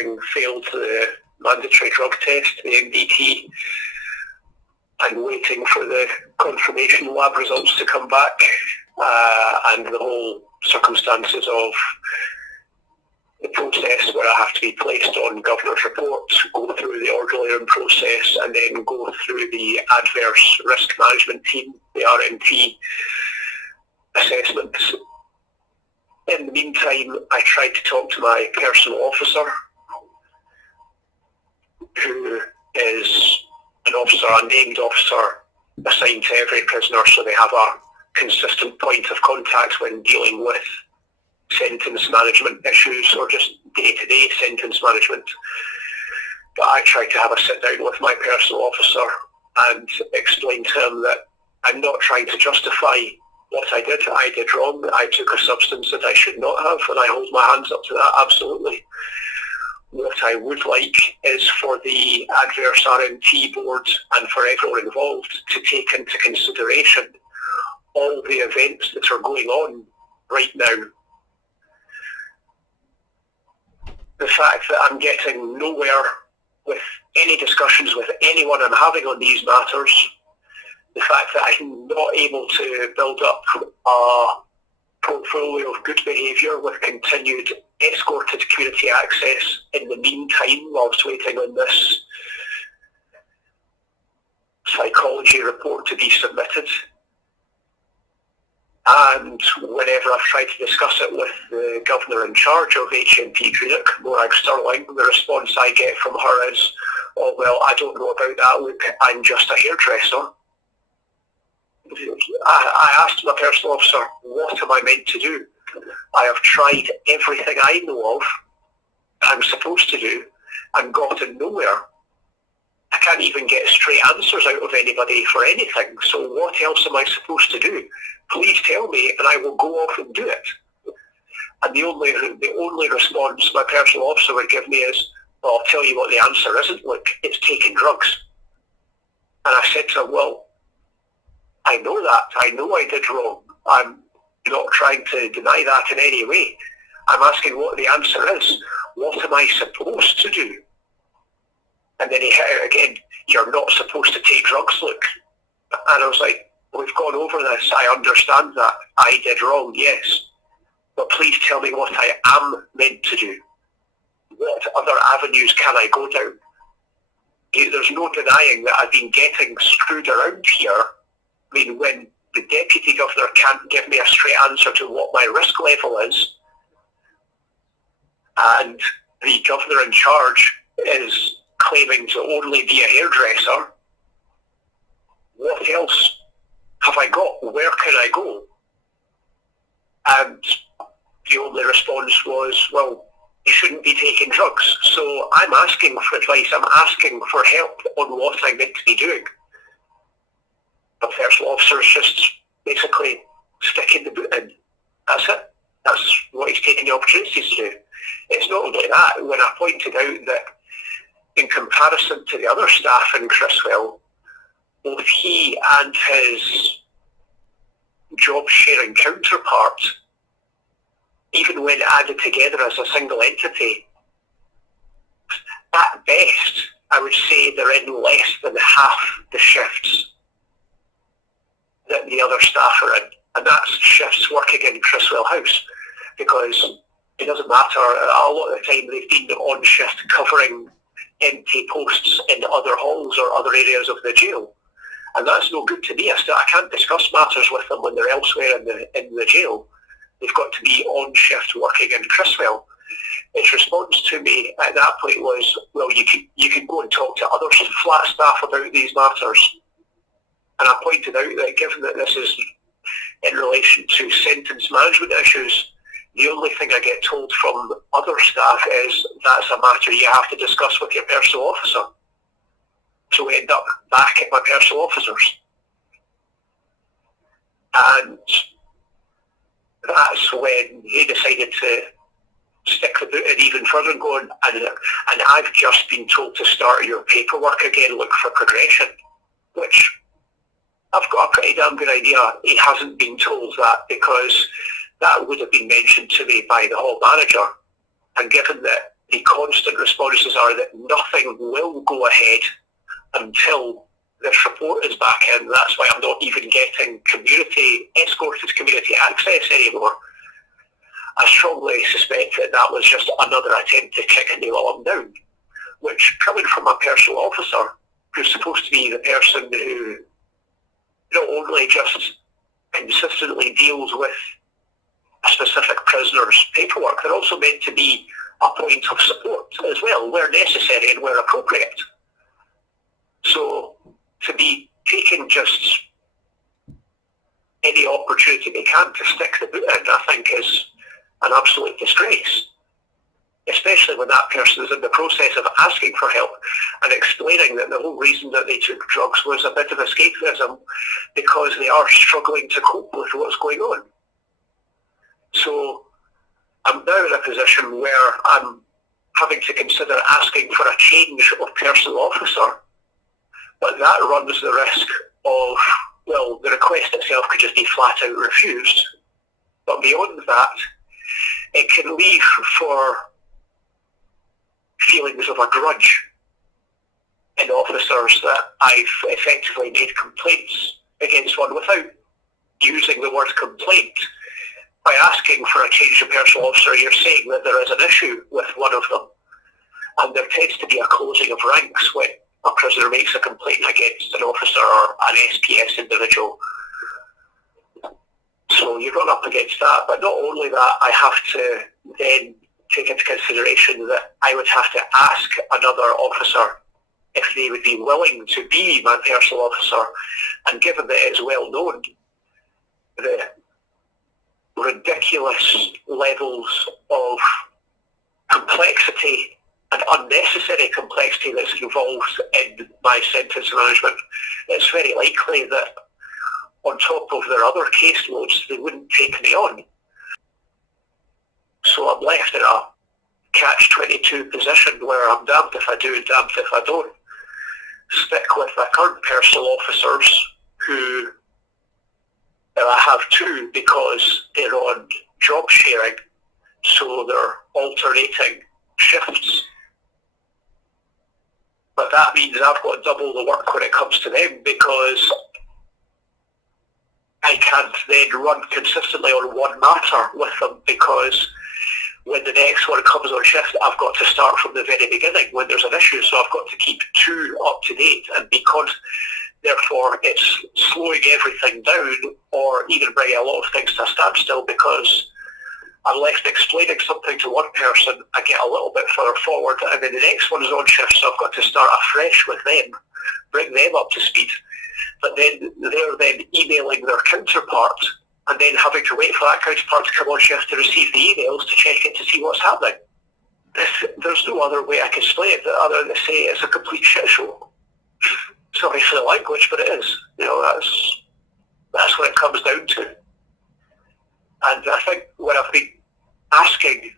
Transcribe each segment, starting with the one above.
having failed the mandatory drug test, the MDT, and waiting for the confirmation lab results to come back, and the whole circumstances of the process where I have to be placed on governor's report, go through the orderly room process, and then go through the adverse risk management team, the RMT assessments. In the meantime, I tried to talk to my personal officer, who is an officer, a named officer assigned to every prisoner, so they have a consistent point of contact when dealing with sentence management issues or just day-to-day sentence management. But I tried to have a sit down with my personal officer and explain to him that I'm not trying to justify what I did. I did wrong. I took a substance that I should not have, and I hold my hands up to that, absolutely. What I would like is for the adverse RMT board and for everyone involved to take into consideration all the events that are going on right now. The fact that I'm getting nowhere with any discussions with anyone I'm having on these matters, the fact that I'm not able to build up a portfolio of good behaviour with continued escorted community access in the meantime whilst waiting on this psychology report to be submitted. And whenever I've tried to discuss it with the governor in charge of HMP Greenock, Morag Stirling, the response I get from her is, oh well, I don't know about that, look, I'm just a hairdresser. I asked my personal officer, what am I meant to do? I have tried everything I know of, I'm supposed to do, and gotten nowhere. I can't even get straight answers out of anybody for anything, so what else am I supposed to do? Please tell me and I will go off and do it. And the only response my personal officer would give me is, well, I'll tell you what the answer isn't, look, it's taking drugs. And I said to him, well, I know that. I know I did wrong. I'm not trying to deny that in any way. I'm asking what the answer is. What am I supposed to do? And then he hit out again, you're not supposed to take drugs, look. And I was like, we've gone over this. I understand that. I did wrong, yes. But please tell me what I am meant to do. What other avenues can I go down? There's no denying that I've been getting screwed around here. I mean, when the deputy governor can't give me a straight answer to what my risk level is, and the governor in charge is claiming to only be a hairdresser, what else have I got? Where can I go? And the only response was, well, you shouldn't be taking drugs. So I'm asking for advice. I'm asking for help on what I'm meant to be doing. The personal officer's just basically sticking the boot in. That's it. That's what he's taking the opportunities to do. It's not only that. When I pointed out that in comparison to the other staff in Criswell, both he and his job-sharing counterpart, even when added together as a single entity, at best, I would say they're in less than half the shifts that the other staff are in, and that's shifts working in Criswell House, because it doesn't matter, a lot of the time they've been on shift covering empty posts in other halls or other areas of the jail, and that's no good to me. I can't discuss matters with them when they're elsewhere in the jail. They've got to be on shift working in Criswell. His response to me at that point was, well, you can go and talk to other flat staff about these matters. And I pointed out that given that this is in relation to sentence management issues, the only thing I get told from other staff is that's a matter you have to discuss with your personal officer. So we end up back at my personal officers. And that's when he decided to stick the boot in even further and going, and I've just been told to start your paperwork again, look for progression, which I've got a pretty damn good idea he hasn't been told that, because that would have been mentioned to me by the hall manager. And given that the constant responses are that nothing will go ahead until this report is back in. That's why I'm not even getting escorted community access anymore. I strongly suspect that that was just another attempt to kick the alarm down, which, coming from a personal officer who's supposed to be the person who not only just consistently deals with a specific prisoner's paperwork, they're also meant to be a point of support as well, where necessary and where appropriate. So to be taking just any opportunity they can to stick the boot in, I think is an absolute disgrace, especially when that person is in the process of asking for help and explaining that the whole reason that they took drugs was a bit of escapism because they are struggling to cope with what's going on. So I'm now in a position where I'm having to consider asking for a change of personal officer, but that runs the risk of, well, the request itself could just be flat out refused. But beyond that, it can leave for feelings of a grudge in officers that I've effectively made complaints against one without using the word complaint. By asking for a change of personal officer, you're saying that there is an issue with one of them. And there tends to be a closing of ranks when a prisoner makes a complaint against an officer or an SPS individual. So you run up against that. But not only that, I have to then take into consideration that I would have to ask another officer if they would be willing to be my personal officer. And given that it is well known, the ridiculous levels of complexity and unnecessary complexity that's involved in my sentence management, it's very likely that on top of their other caseloads, they wouldn't take me on. So I'm left in a catch-22 position where I'm damned if I do and damned if I don't. Stick with my current personal officers who I have two because they're on job sharing, so they're alternating shifts. But that means I've got double the work when it comes to them because I can't then run consistently on one matter with them, because when the next one comes on shift, I've got to start from the very beginning when there's an issue, so I've got to keep two up to date, and because therefore it's slowing everything down or even bringing a lot of things to a standstill because I'm left explaining something to one person, I get a little bit further forward and then the next one is on shift, so I've got to start afresh with them, bring them up to speed, but then they're then emailing their counterpart and then having to wait for that counterpart to come on shift to receive the emails to check it to see what's happening. There's no other way I can explain it other than to say it's a complete shit show. Sorry for the language, but it is. You know, that's what it comes down to. And I think when I've been asking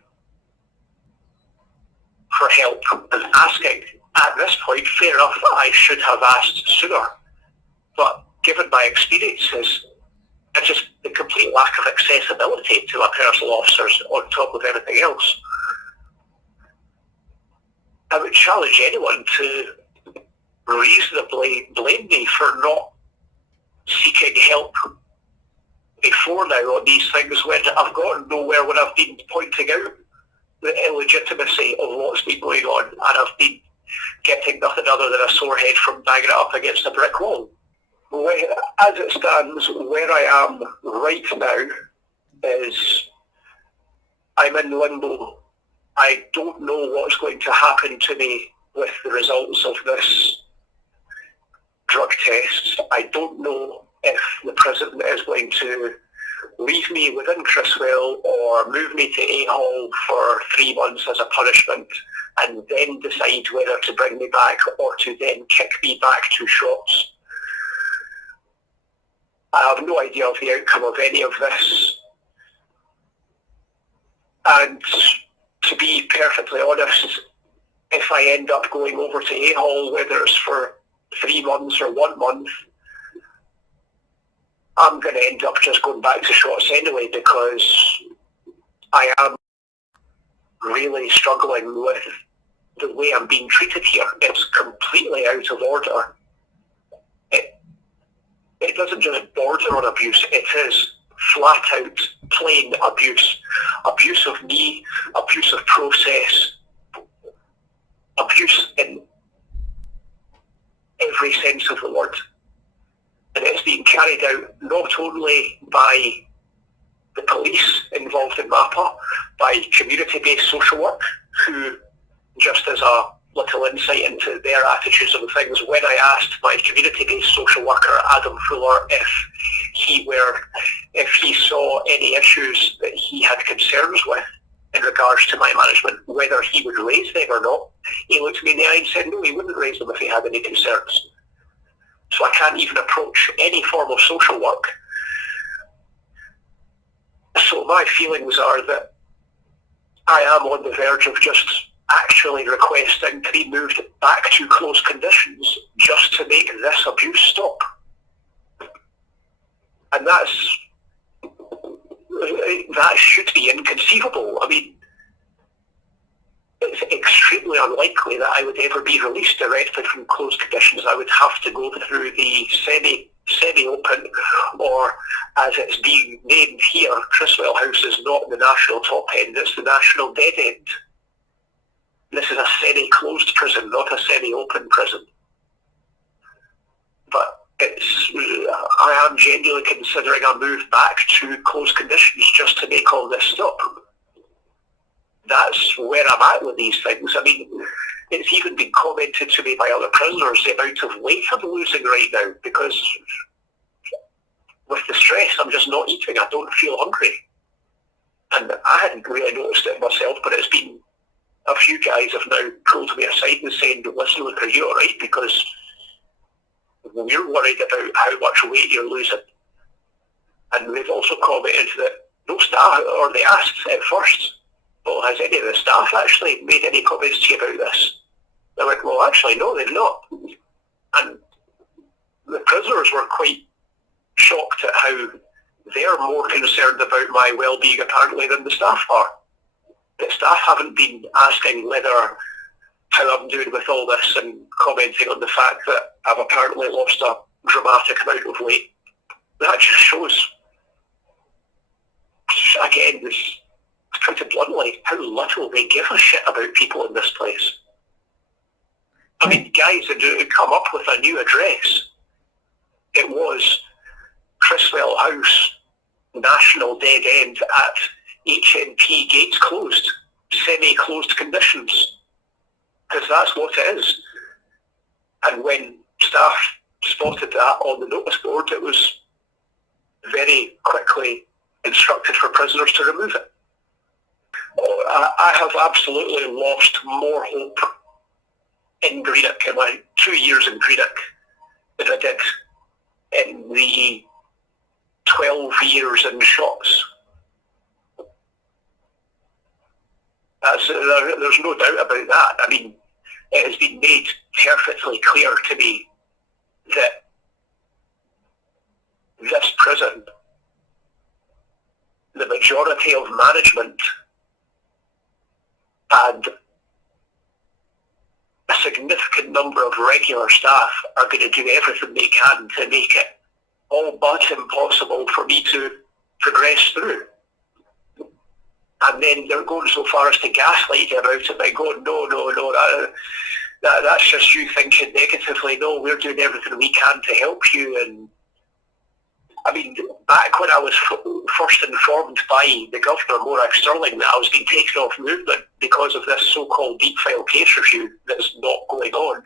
for help and asking at this point, fair enough, I should have asked sooner. But given my experiences, it's just the complete lack of accessibility to my personal officers on top of everything else. I would challenge anyone to reasonably blame me for not seeking help before now on these things when I've gotten nowhere, when I've been pointing out the illegitimacy of what's been going on and I've been getting nothing other than a sore head from banging it up against a brick wall. As it stands, where I am right now is I'm in limbo. I don't know what's going to happen to me with the results of this drug test. I don't know if the prison is going to leave me within Criswell or move me to A Hall for 3 months as a punishment and then decide whether to bring me back or to then kick me back to shops. I have no idea of the outcome of any of this. And to be perfectly honest, if I end up going over to A Hall, whether it's for 3 months or 1 month, I'm going to end up just going back to shots anyway, because I am really struggling with the way I'm being treated here. It's completely out of order. It doesn't just border on abuse, it is flat out plain abuse. Abuse of me, abuse of process, abuse in every sense of the word. And it's being carried out not only by the police involved in MAPA, by community-based social work, who, just as a little insight into their attitudes on things, when I asked my community-based social worker, Adam Fuller, if he saw any issues that he had concerns with in regards to my management, whether he would raise them or not, he looked me in the eye and said no, he wouldn't raise them if he had any concerns. So I can't even approach any form of social work. So my feelings are that I am on the verge of just actually requesting to be moved back to closed conditions just to make this abuse stop. And that should be inconceivable. I mean, it's extremely unlikely that I would ever be released directly from closed conditions. I would have to go through the semi-open, or as it's being named here, Criswell House is not the national top end, it's the national dead end. This is a semi-closed prison, not a semi-open prison. But I am genuinely considering a move back to closed conditions just to make all this stop. That's where I'm at with these things. I mean, it's even been commented to me by other prisoners the amount of weight I'm losing right now, because with the stress I'm just not eating. I don't feel hungry. And I hadn't really noticed it myself, but it's been a few guys have now pulled me aside and saying, listen, look, are you all right? Because we're worried about how much weight you're losing. And they've also commented that no staff, or they asked at first, well, has any of the staff actually made any comments to you about this? They went, well, actually, no, they've not. And the prisoners were quite shocked at how they're more concerned about my well-being apparently than the staff are. The staff haven't been asking whether how I'm doing with all this and commenting on the fact that I've apparently lost a dramatic amount of weight. That just shows, again, to put it bluntly, how little they give a shit about people in this place. I mean, guys had come up with a new address. It was Criswell House, National Dead End at HNP Gates Closed, semi-closed conditions, because that's what it is. And when staff spotted that on the notice board, it was very quickly instructed for prisoners to remove it. I have absolutely lost more hope in Greenock, in my 2 years in Greenock, than I did in the 12 years in shops. There's no doubt about that. I mean, it has been made perfectly clear to me that this prison, the majority of management and a significant number of regular staff are going to do everything they can to make it all but impossible for me to progress through. And then they're going so far as to gaslight you about it by going, no, that's just you thinking negatively. No, we're doing everything we can to help you. And I mean, back when I was first informed by the Governor, Morag Sterling, that I was being taken off movement because of this so-called deep file case review that's not going on,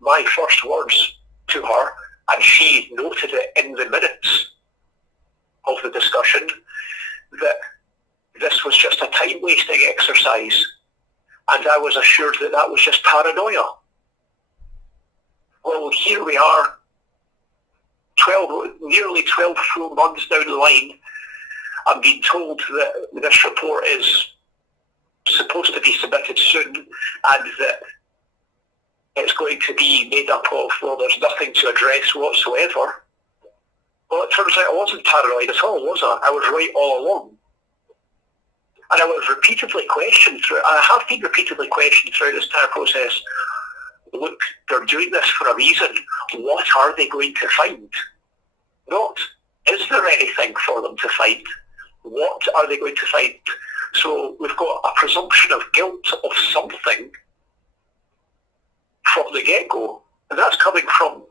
my first words to her, and she noted it in the minutes of the discussion, that this was just a time-wasting exercise, and I was assured that that was just paranoia. Well, here we are, nearly 12 full months down the line. I'm being told that this report is supposed to be submitted soon, and that it's going to be made up of, well, there's nothing to address whatsoever. Well, it turns out I wasn't paranoid at all, was I? I was right all along. And I was repeatedly questioned through. I have been repeatedly questioned through this entire process. Look, they're doing this for a reason. What are they going to find? Not, is there anything for them to find? What are they going to find? So we've got a presumption of guilt of something from the get-go, and that's coming from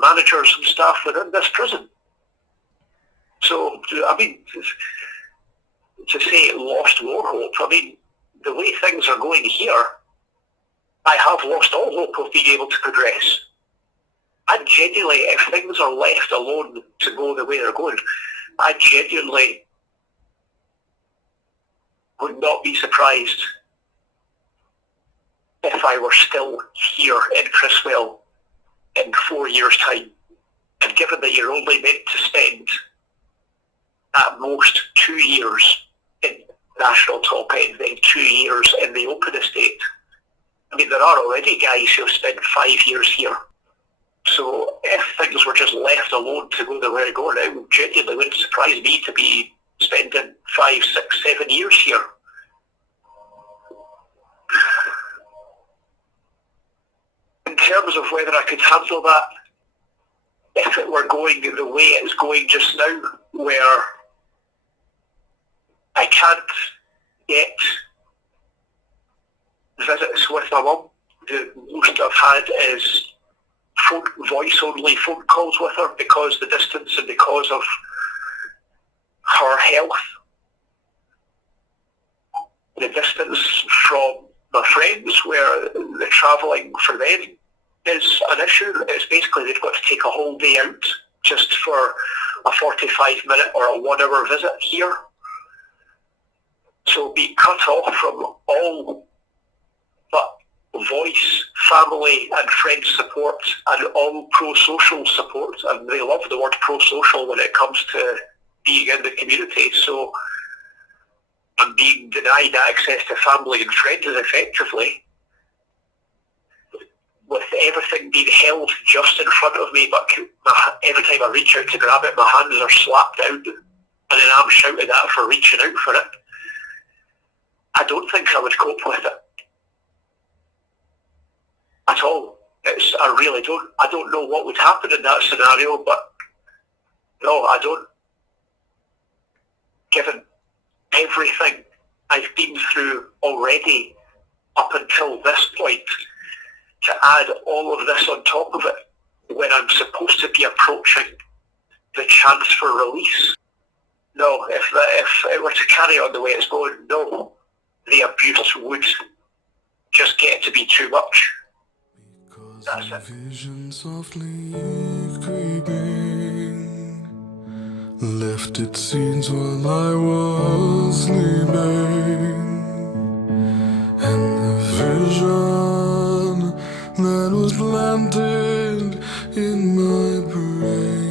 managers and staff within this prison. So, I mean, to say lost more hope, I mean, the way things are going here, I have lost all hope of being able to progress. And genuinely, if things are left alone to go the way they're going, I genuinely would not be surprised if I were still here in Criswell in 4 years' time. And given that you're only meant to spend at most 2 years in national top end, then 2 years in the open estate. I mean, there are already guys who have spent 5 years here. So if things were just left alone to go the way they're going, it genuinely wouldn't surprise me to be spending 5, 6, 7 years here. In terms of whether I could handle that, if it were going the way it's going just now, where I can't get visits with my mum, the most I've had is voice-only phone calls with her because the distance and because of her health. The distance from my friends, where the travelling for them is an issue. It's basically they've got to take a whole day out just for a 45-minute or a 1 hour visit here. So being cut off from all but voice, family and friend support and all pro-social support, and they love the word pro-social when it comes to being in the community, so I'm being denied access to family and friends effectively, with everything being held just in front of me, but every time I reach out to grab it, my hands are slapped down and then I'm shouted at for reaching out for it. I don't think I would cope with it at all. I really don't. I don't know what would happen in that scenario, but no, I don't. Given everything I've been through already up until this point, to add all of this on top of it when I'm supposed to be approaching the chance for release. No, if it were to carry on the way it's going, no, the abuse would just get to be too much. That's it. Vision softly creeping left its seeds while I was sleeping, and the vision that was planted in my brain